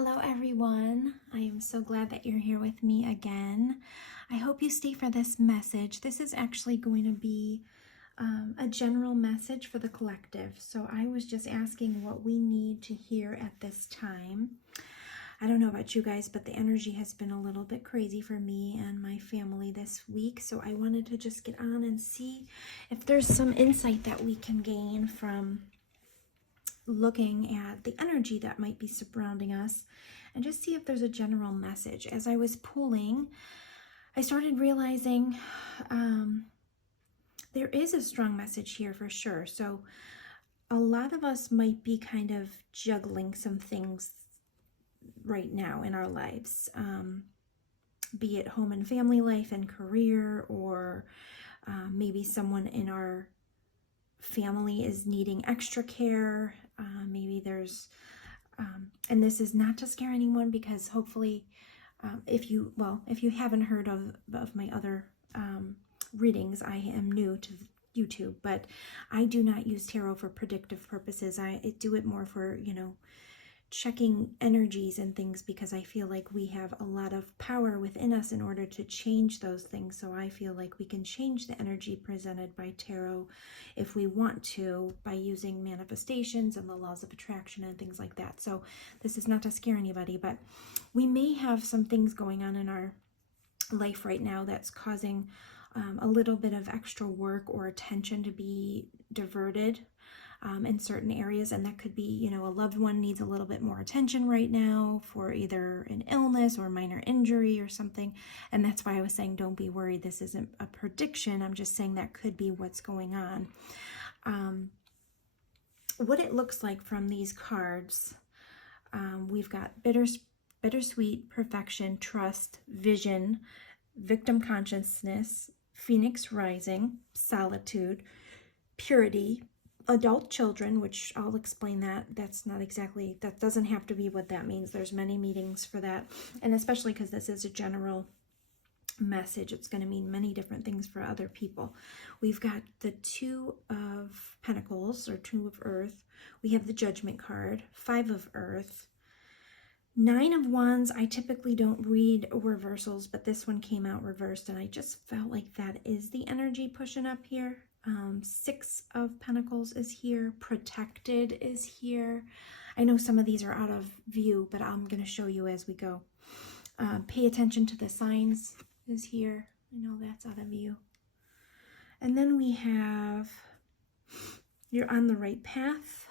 Hello, everyone. I am so glad that you're here with me again. I hope you stay for this message. This is actually going to be a general message for the collective. So I was just asking what we need to hear at this time. I don't know about you guys, but the energy has been a little bit crazy for me and my family this week. So I wanted to just get on and see if there's some insight that we can gain from looking at the energy that might be surrounding us and just see if there's a general message. As I was pulling, I started realizing there is a strong message here for sure. So a lot of us might be kind of juggling some things right now in our lives, be it home and family life and career, or maybe someone in our family is needing extra care. Maybe there's, and this is not to scare anyone, because hopefully, if you haven't heard of my other readings, I am new to YouTube, but I do not use tarot for predictive purposes. I do it more for, checking energies and things, because I feel like we have a lot of power within us in order to change those things. So I feel like we can change the energy presented by tarot if we want to, by using manifestations and the laws of attraction and things like that. So this is not to scare anybody, but we may have some things going on in our life right now that's causing a little bit of extra work or attention to be diverted in certain areas. And that could be, a loved one needs a little bit more attention right now for either an illness or minor injury or something. And that's why I was saying, don't be worried. This isn't a prediction. I'm just saying that could be what's going on. What it looks like from these cards, we've got bittersweet, perfection, trust, vision, victim consciousness, phoenix rising, solitude, purity, adult children, which I'll explain that. That doesn't have to be what that means. There's many meanings for that. And especially because this is a general message, it's going to mean many different things for other people. We've got the Two of Pentacles, or Two of Earth. We have the Judgment card, Five of Earth, Nine of Wands. I typically don't read reversals, but this one came out reversed, and I just felt like that is the energy pushing up here. Six of Pentacles is here. Protected is here. I know some of these are out of view, but I'm going to show you as we go. Pay attention to the signs is here. I know that's out of view. And then we have, you're on the right path.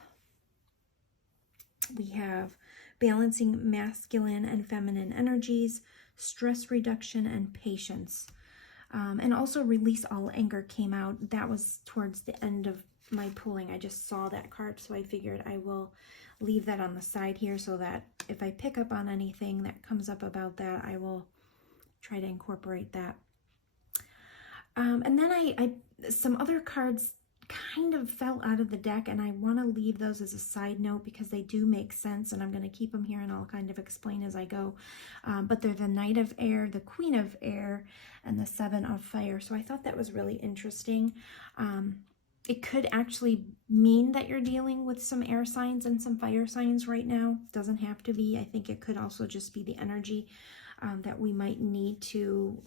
We have balancing masculine and feminine energies, stress reduction, and patience. And also release all anger came out. That was towards the end of my pulling. I just saw that card, so I figured I will leave that on the side here so that if I pick up on anything that comes up about that, I will try to incorporate that. And then some other cards kind of fell out of the deck, and I want to leave those as a side note because they do make sense, and I'm going to keep them here and I'll kind of explain as I go. But they're the Knight of Air, the Queen of Air, and the Seven of Fire. So I thought that was really interesting. It could actually mean that you're dealing with some air signs and some fire signs right now. It doesn't have to be. I think it could also just be the energy that we might need to,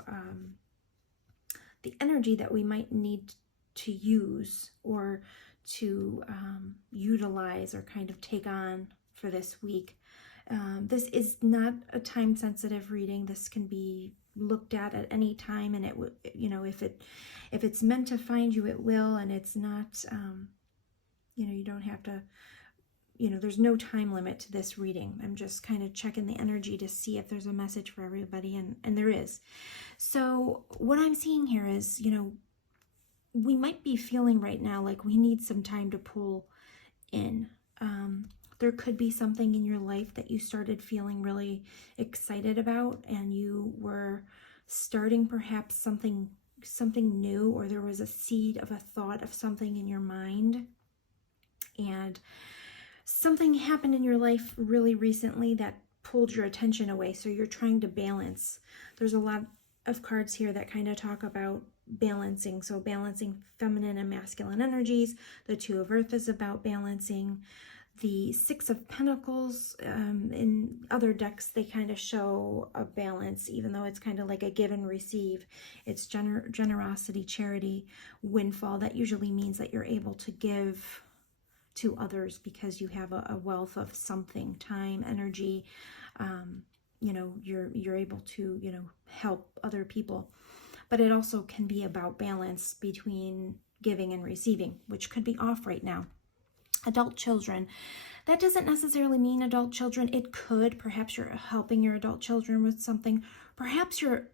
use or to utilize or kind of take on for this week. This is not a time sensitive reading. This can be looked at any time, and it would, if it's meant to find you, it will. And it's not, you don't have to, there's no time limit to this reading. I'm just kind of checking the energy to see if there's a message for everybody, and there is. So what I'm seeing here is, we might be feeling right now like we need some time to pull in. There could be something in your life that you started feeling really excited about, and you were starting perhaps something new, or there was a seed of a thought of something in your mind, and something happened in your life really recently that pulled your attention away. So you're trying to balance. There's a lot of cards here that kind of talk about balancing. So balancing feminine and masculine energies. The Two of Earth is about balancing. The Six of Pentacles, in other decks, they kind of show a balance, even though it's kind of like a give and receive. It's generosity, charity, windfall. That usually means that you're able to give to others because you have a wealth of something, time, energy. You know, you're able to, you know, help other people. But it also can be about balance between giving and receiving, which could be off right now. Adult children, that doesn't necessarily mean adult children. It could. Perhaps you're helping your adult children with something. Perhaps you're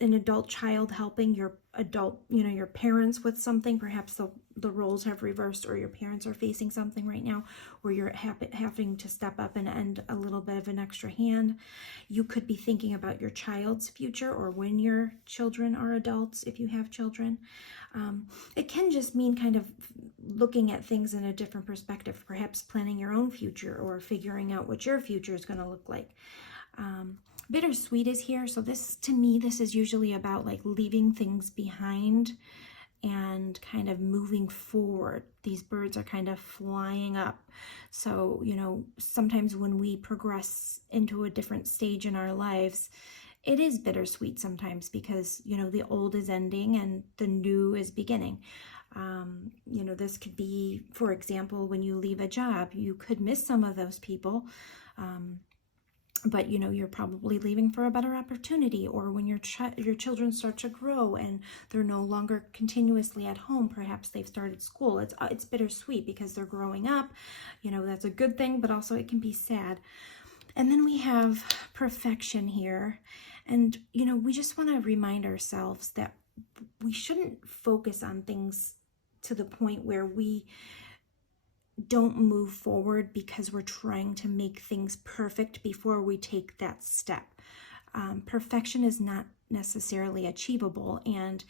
an adult child helping your adult, you know, your parents with something. Perhaps the roles have reversed, or your parents are facing something right now where you're having to step up and end a little bit of an extra hand. You could be thinking about your child's future, or when your children are adults, if you have children. It can just mean kind of looking at things in a different perspective, perhaps planning your own future or figuring out what your future is going to look like. Bittersweet is here. So this, to me, this is usually about like leaving things behind and kind of moving forward. These birds are kind of flying up. So, you know, sometimes when we progress into a different stage in our lives, it is bittersweet sometimes because, you know, the old is ending and the new is beginning. You know, this could be, for example, when you leave a job, you could miss some of those people. But, you know, you're probably leaving for a better opportunity, or when your children start to grow and they're no longer continuously at home, perhaps they've started school. It's bittersweet because they're growing up. You know, that's a good thing, but also it can be sad. And then we have perfection here. And, you know, we just want to remind ourselves that we shouldn't focus on things to the point where we don't move forward because we're trying to make things perfect before we take that step. Perfection is not necessarily achievable, and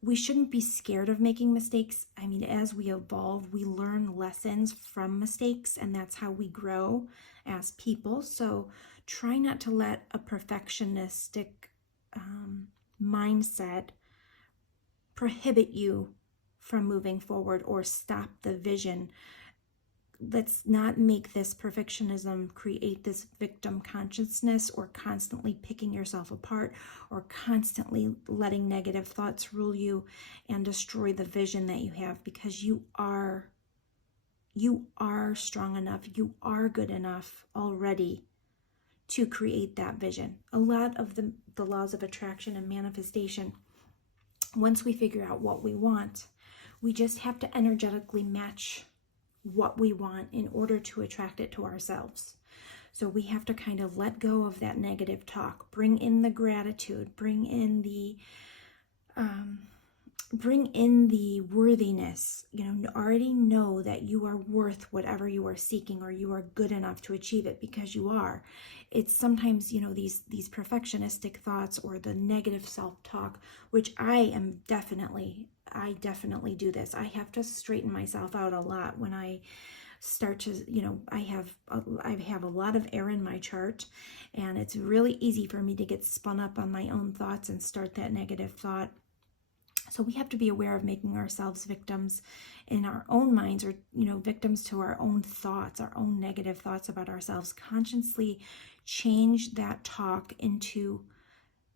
we shouldn't be scared of making mistakes. I mean, as we evolve, we learn lessons from mistakes, and that's how we grow as people. So try not to let a perfectionistic mindset prohibit you from moving forward or stop the vision. Let's not make this perfectionism create this victim consciousness, or constantly picking yourself apart, or constantly letting negative thoughts rule you and destroy the vision that you have, because you are strong enough, you are good enough already to create that vision. A lot of the laws of attraction and manifestation, once we figure out what we want, we just have to energetically match what we want in order to attract it to ourselves. So we have to kind of let go of that negative talk, bring in the gratitude, bring in the worthiness. You know, already know that you are worth whatever you are seeking, or you are good enough to achieve it, because you are. It's sometimes, you know, these perfectionistic thoughts or the negative self-talk, which I definitely do this. I have to straighten myself out a lot when I start to, you know, I have a lot of air in my chart, and it's really easy for me to get spun up on my own thoughts and start that negative thought. So we have to be aware of making ourselves victims in our own minds, or, you know, victims to our own thoughts, our own negative thoughts about ourselves. Consciously change that talk into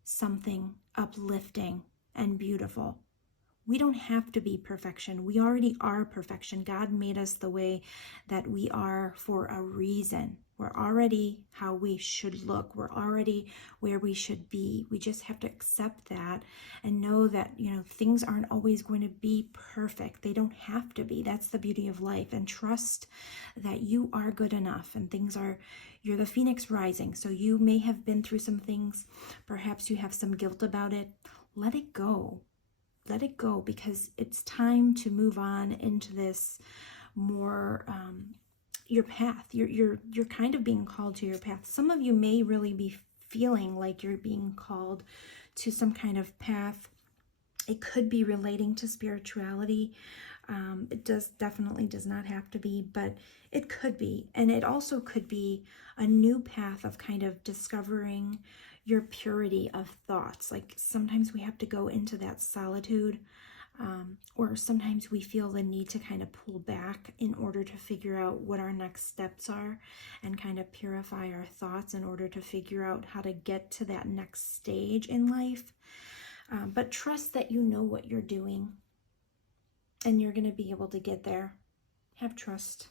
something uplifting and beautiful. We don't have to be perfection. We already are perfection. God made us the way that we are for a reason. We're already how we should look. We're already where we should be. We just have to accept that and know that, you know, things aren't always going to be perfect. They don't have to be. That's the beauty of life. And trust that you are good enough, and you're the phoenix rising. So you may have been through some things. Perhaps you have some guilt about it. Let it go. Let it go, because it's time to move on into this more your path. You're kind of being called to your path. Some of you may really be feeling like you're being called to some kind of path. It could be relating to spirituality. It definitely does not have to be, but it could be. And it also could be a new path of kind of discovering your purity of thoughts. Like sometimes we have to go into that solitude Or sometimes we feel the need to kind of pull back in order to figure out what our next steps are and kind of purify our thoughts in order to figure out how to get to that next stage in life. But trust that you know what you're doing and you're going to be able to get there. Have trust.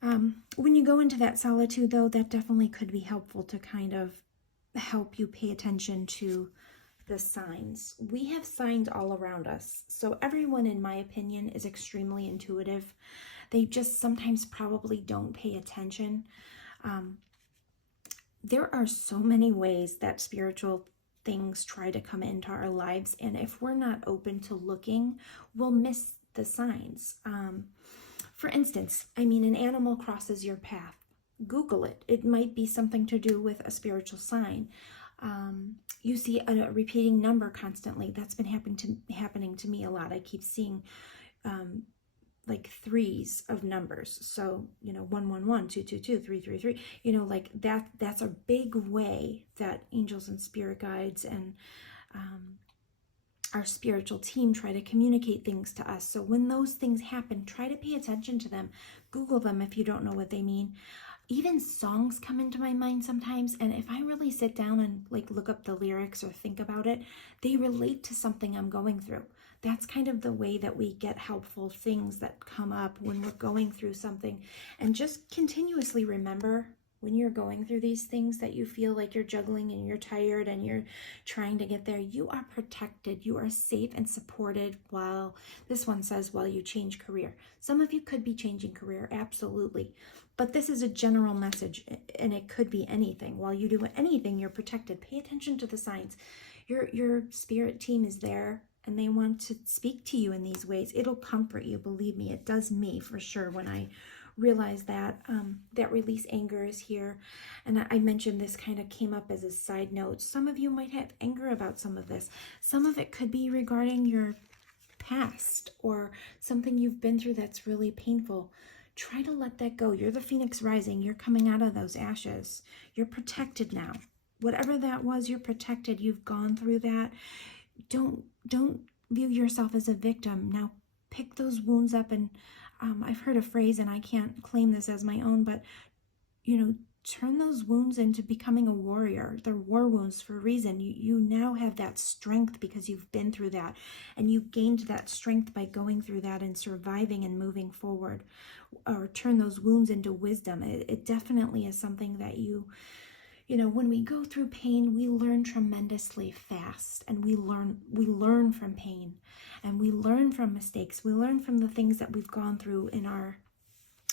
When you go into that solitude, though, that definitely could be helpful to kind of help you pay attention to the signs. We have signs all around us. So everyone, in my opinion, is extremely intuitive. They just sometimes probably don't pay attention. There are so many ways that spiritual things try to come into our lives, and if we're not open to looking, we'll miss the signs. For instance, an animal crosses your path. Google it. It might be something to do with a spiritual sign. You see a repeating number constantly. That's been happening to me a lot. I keep seeing like threes of numbers. So, 111, 222, 333, like that's a big way that angels and spirit guides and our spiritual team try to communicate things to us. So when those things happen, try to pay attention to them. Google them if you don't know what they mean. Even songs come into my mind sometimes, and if I really sit down and look up the lyrics or think about it, they relate to something I'm going through. That's kind of the way that we get helpful things that come up when we're going through something. And just continuously remember, when you're going through these things that you feel like you're juggling and you're tired and you're trying to get there, you are protected, you are safe and supported while, this one says, while you change career. Some of you could be changing career, absolutely. But this is a general message, and it could be anything. While you do anything, you're protected. Pay attention to the signs. Your spirit team is there, and they want to speak to you in these ways. It'll comfort you, believe me. It does me for sure when I realize that that release anger is here. And I mentioned this kind of came up as a side note. Some of you might have anger about some of this. Some of it could be regarding your past or something you've been through that's really painful. Try to let that go. You're the phoenix rising. You're coming out of those ashes. You're protected now. Whatever that was, you're protected. You've gone through that. Don't view yourself as a victim. Now pick those wounds up, and I've heard a phrase, and I can't claim this as my own, but turn those wounds into becoming a warrior. They're war wounds for a reason. You now have that strength because you've been through that, and you gained that strength by going through that and surviving and moving forward. Or turn those wounds into wisdom. It definitely is something that when we go through pain, we learn tremendously fast, and we learn from pain, and we learn from mistakes. We learn from the things that we've gone through in our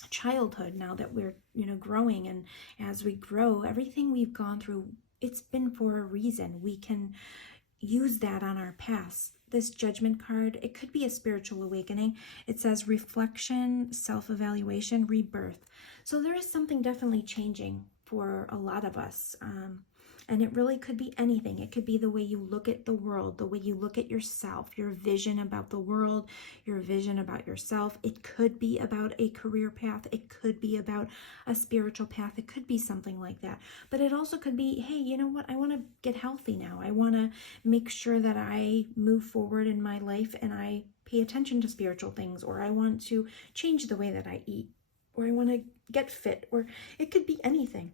childhood. Now that we're growing, and as we grow, everything we've gone through, it's been for a reason. We can use that on our past. This judgment card, it could be a spiritual awakening. It says reflection, self-evaluation, rebirth. So there is something definitely changing for a lot of us. And it really could be anything. It could be the way you look at the world, the way you look at yourself, your vision about the world, your vision about yourself. It could be about a career path. It could be about a spiritual path. It could be something like that. But it also could be, hey, you know what? I want to get healthy now. I want to make sure that I move forward in my life and I pay attention to spiritual things, or I want to change the way that I eat, or I want to get fit, or it could be anything.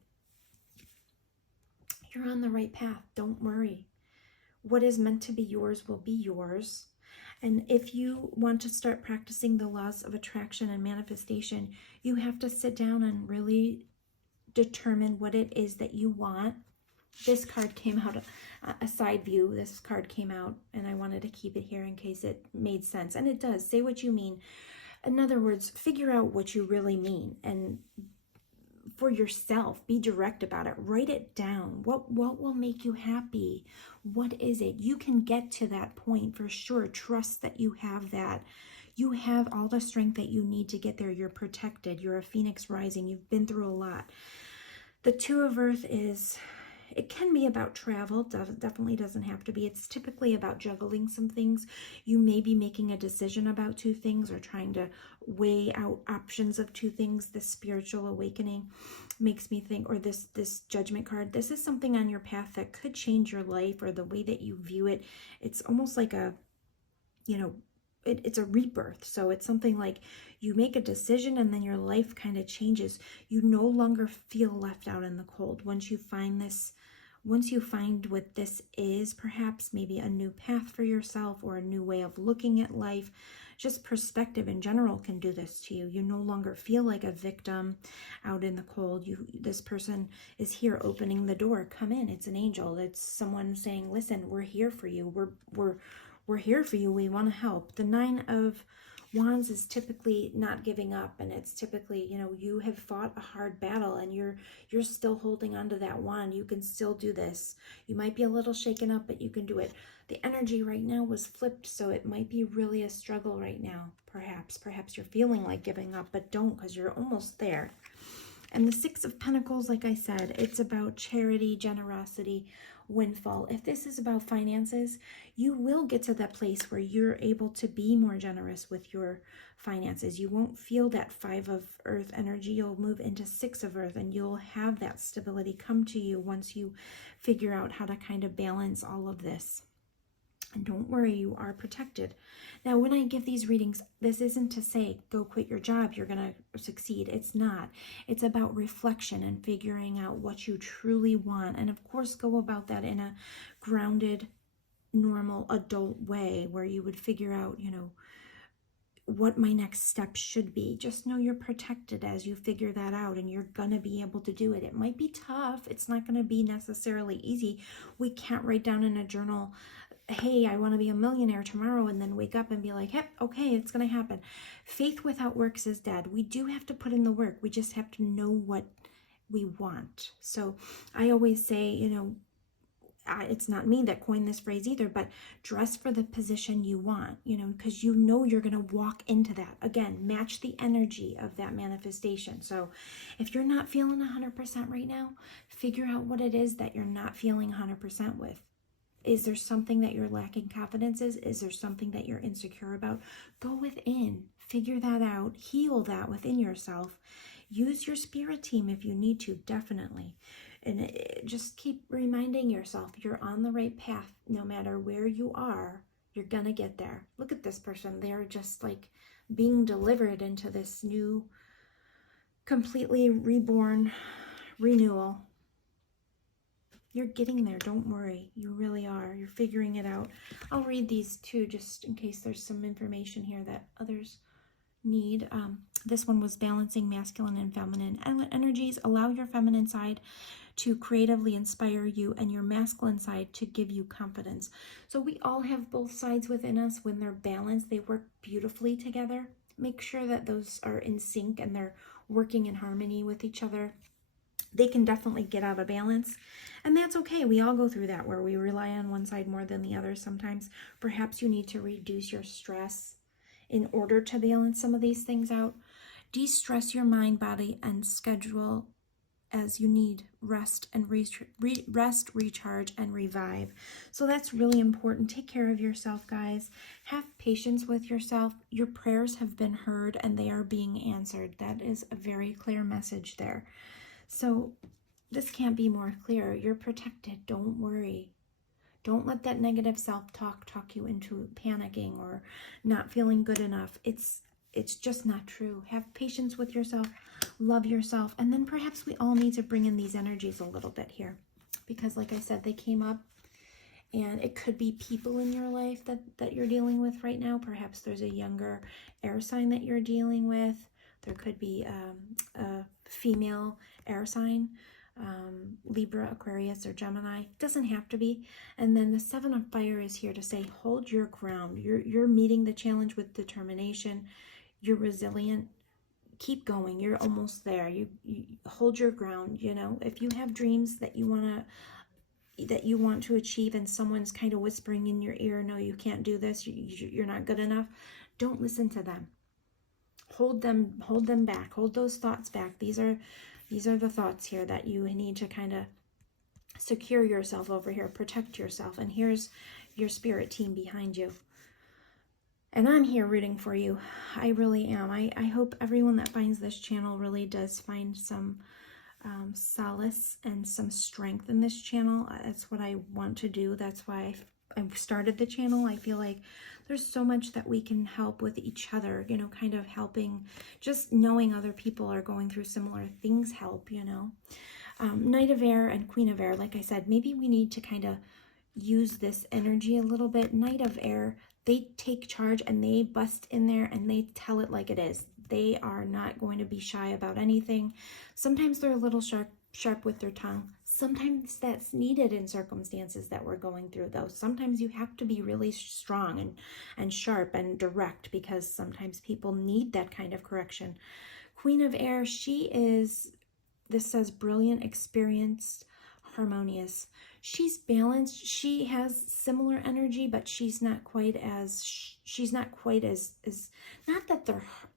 You're on the right path. Don't worry. What is meant to be yours will be yours. And if you want to start practicing the laws of attraction and manifestation, you have to sit down and really determine what it is that you want. This card came out, a side view. This card came out, and I wanted to keep it here in case it made sense. And it does. Say what you mean. In other words, figure out what you really mean, and for yourself, be direct about it. Write it down. What will make you happy? What is it? You can get to that point for sure. Trust that you have that. You have all the strength that you need to get there. You're protected. You're a phoenix rising. You've been through a lot. The Two of Earth it can be about travel. Definitely doesn't have to be. It's typically about juggling some things. You may be making a decision about two things or trying to weigh out options of two things. This spiritual awakening makes me think, or this judgment card, this is something on your path that could change your life or the way that you view it. It's almost like you know, it's a rebirth. So it's something like you make a decision and then your life kind of changes. You no longer feel left out in the cold. Once you find what this is, perhaps maybe a new path for yourself or a new way of looking at life, just perspective in general can do this to you. You no longer feel like a victim out in the cold. This person is here opening the door. Come in. It's an angel. It's someone saying, listen, we're here for you. We're here for you. We want to help. The Nine of Wands is typically not giving up, and it's typically, you have fought a hard battle and you're still holding on to that wand. You can still do this. You might be a little shaken up, but you can do it. The energy right now was flipped, so it might be really a struggle right now. Perhaps you're feeling like giving up, but don't, because you're almost there. And the Six of Pentacles, like I said, it's about charity, generosity, windfall. If this is about finances, you will get to that place where you're able to be more generous with your finances. You won't feel that Five of Earth energy. You'll move into Six of Earth, and you'll have that stability come to you once you figure out how to kind of balance all of this. And don't worry, you are protected. Now, when I give these readings, this isn't to say, go quit your job, you're going to succeed. It's not. It's about reflection and figuring out what you truly want. And of course, go about that in a grounded, normal, adult way where you would figure out, what my next step should be. Just know you're protected as you figure that out, and you're going to be able to do it. It might be tough. It's not going to be necessarily easy. We can't write down in a journal, hey, I want to be a millionaire tomorrow, and then wake up and be like, yep, okay, it's going to happen. Faith without works is dead. We do have to put in the work. We just have to know what we want. So I always say, it's not me that coined this phrase either, but dress for the position you want, because you're going to walk into that. Again, match the energy of that manifestation. So if you're not feeling 100% right now, figure out what it is that you're not feeling 100% with. Is there something that you're lacking confidence in? Is there something that you're insecure about? Go within, figure that out, heal that within yourself. Use your spirit team if you need to, definitely. And just keep reminding yourself you're on the right path. No matter where you are, you're going to get there. Look at this person. They're just like being delivered into this new, completely reborn renewal. You're getting there. Don't worry. You really are. You're figuring it out. I'll read these too, just in case there's some information here that others need. This one was balancing masculine and feminine energies. Allow your feminine side to creatively inspire you and your masculine side to give you confidence. So we all have both sides within us. When they're balanced, they work beautifully together. Make sure that those are in sync and they're working in harmony with each other. They can definitely get out of balance, and that's okay. We all go through that where we rely on one side more than the other sometimes. Perhaps you need to reduce your stress in order to balance some of these things out. De-stress your mind, body, and schedule as you need rest, recharge, and revive. So that's really important. Take care of yourself, guys. Have patience with yourself. Your prayers have been heard and they are being answered. That is a very clear message there. So this can't be more clear. You're protected. Don't worry. Don't let that negative self-talk talk you into panicking or not feeling good enough. It's just not true. Have patience with yourself. Love yourself. And then perhaps we all need to bring in these energies a little bit here. Because like I said, they came up. And it could be people in your life that you're dealing with right now. Perhaps there's a younger air sign that you're dealing with. There could be a female air sign, Libra, Aquarius, or Gemini. Doesn't have to be. And then the Seven of Fire is here to say, hold your ground. You're meeting the challenge with determination. You're resilient. Keep going. You're almost there. You hold your ground. If you have dreams that you want to achieve and someone's kind of whispering in your ear, no, you can't do this, you're not good enough, don't listen to them. Hold them back. Hold those thoughts back. These are the thoughts here that you need to kind of secure yourself over here, protect yourself. And here's your spirit team behind you. And I'm here rooting for you. I really am. I hope everyone that finds this channel really does find some solace and some strength in this channel. That's what I want to do. That's why started the channel, I feel like there's so much that we can help with each other, you know, kind of helping, just knowing other people are going through similar things help, you know. Knight of Air and Queen of Air, like I said, maybe we need to kind of use this energy a little bit. Knight of Air, they take charge and they bust in there and they tell it like it is. They are not going to be shy about anything. Sometimes they're a little sharp with their tongue. Sometimes that's needed in circumstances that we're going through, though. Sometimes you have to be really strong and sharp and direct, because sometimes people need that kind of correction. Queen of Air, she is, this says brilliant, experienced, harmonious. She's balanced. She has similar energy, but she's not quite as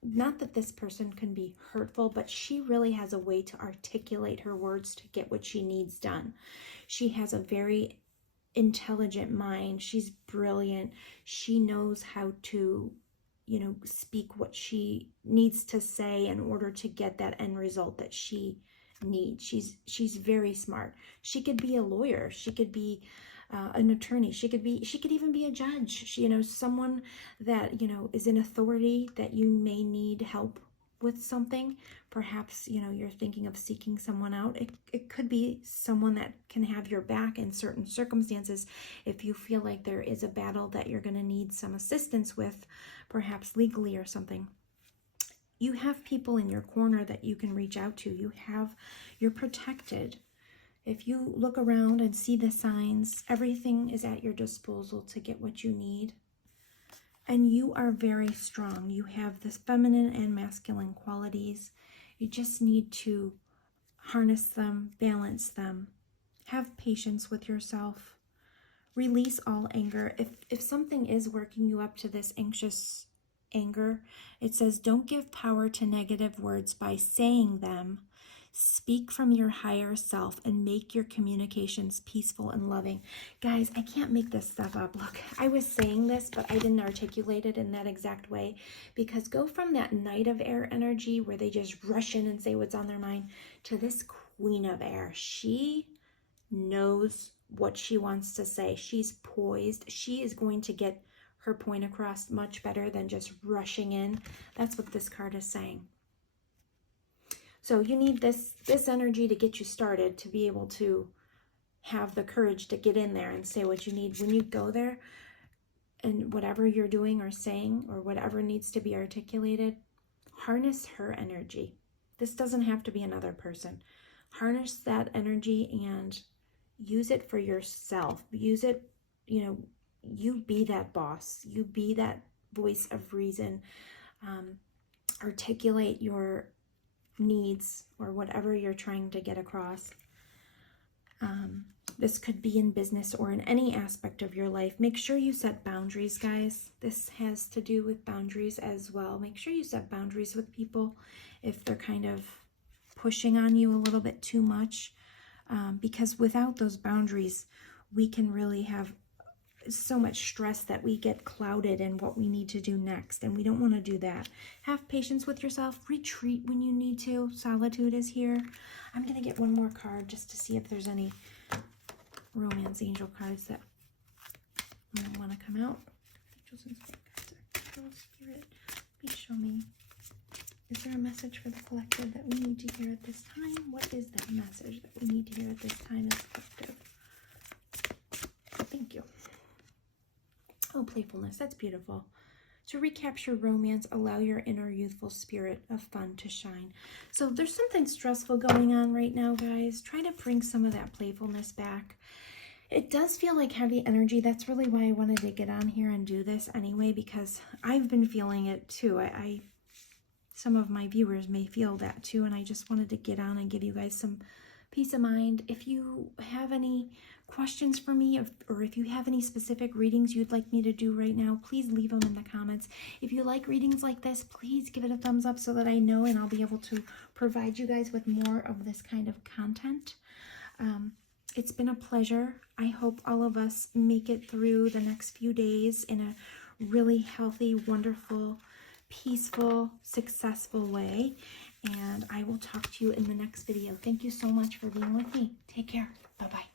not that this person can be hurtful, but she really has a way to articulate her words to get what she needs done. She has a very intelligent mind. She's brilliant. She knows how to, you know, speak what she needs to say in order to get that end result that she needs. She's very smart. She could be a lawyer. She could be an attorney. She could even be a judge. You know, someone that, you know, is in authority that you may need help with something. Perhaps, you know, you're thinking of seeking someone out. It could be someone that can have your back in certain circumstances. If you feel like there is a battle that you're going to need some assistance with, perhaps legally or something. You have people in your corner that you can reach out to. You're protected. If you look around and see the signs, everything is at your disposal to get what you need. And you are very strong. You have this feminine and masculine qualities. You just need to harness them, balance them, have patience with yourself, release all anger. If something is working you up to this anxious anger, it says don't give power to negative words by saying them. Speak from your higher self and make your communications peaceful and loving. Guys, I can't make this stuff up. Look, I was saying this, but I didn't articulate it in that exact way, because go from that Knight of Air energy where they just rush in and say what's on their mind to this Queen of Air. She knows what she wants to say. She's poised. She is going to get her point across much better than just rushing in. That's what this card is saying. So you need this energy to get you started, to be able to have the courage to get in there and say what you need. When you go there and whatever you're doing or saying or whatever needs to be articulated, harness her energy. This doesn't have to be another person. Harness that energy and use it for yourself. Use it, you know, you be that boss. You be that voice of reason. Articulate your needs or whatever you're trying to get across. This could be in business or in any aspect of your life. Make sure you set boundaries, guys. This has to do with boundaries as well. Make sure you set boundaries with people if they're kind of pushing on you a little bit too much, because without those boundaries, we can really have so much stress that we get clouded in what we need to do next, and we don't want to do that. Have patience with yourself. Retreat when you need to. Solitude is here. I'm going to get one more card just to see if there's any romance angel cards that want to come out. Angels and Spirit, please show me. Is there a message for the collective that we need to hear at this time? What is that message that we need to hear at this time as collective? Thank you. Oh, playfulness. That's beautiful. To recapture romance, allow your inner youthful spirit of fun to shine. So if there's something stressful going on right now, guys, try to bring some of that playfulness back. It does feel like heavy energy. That's really why I wanted to get on here and do this anyway, because I've been feeling it too. Some of my viewers may feel that too, and I just wanted to get on and give you guys some peace of mind. If you have any questions for me, or if you have any specific readings you'd like me to do right now, please leave them in the comments. If you like readings like this, please give it a thumbs up so that I know, and I'll be able to provide you guys with more of this kind of content. It's been a pleasure. I hope all of us make it through the next few days in a really healthy, wonderful, peaceful, successful way. And I will talk to you in the next video. Thank you so much for being with me. Take care. Bye-bye.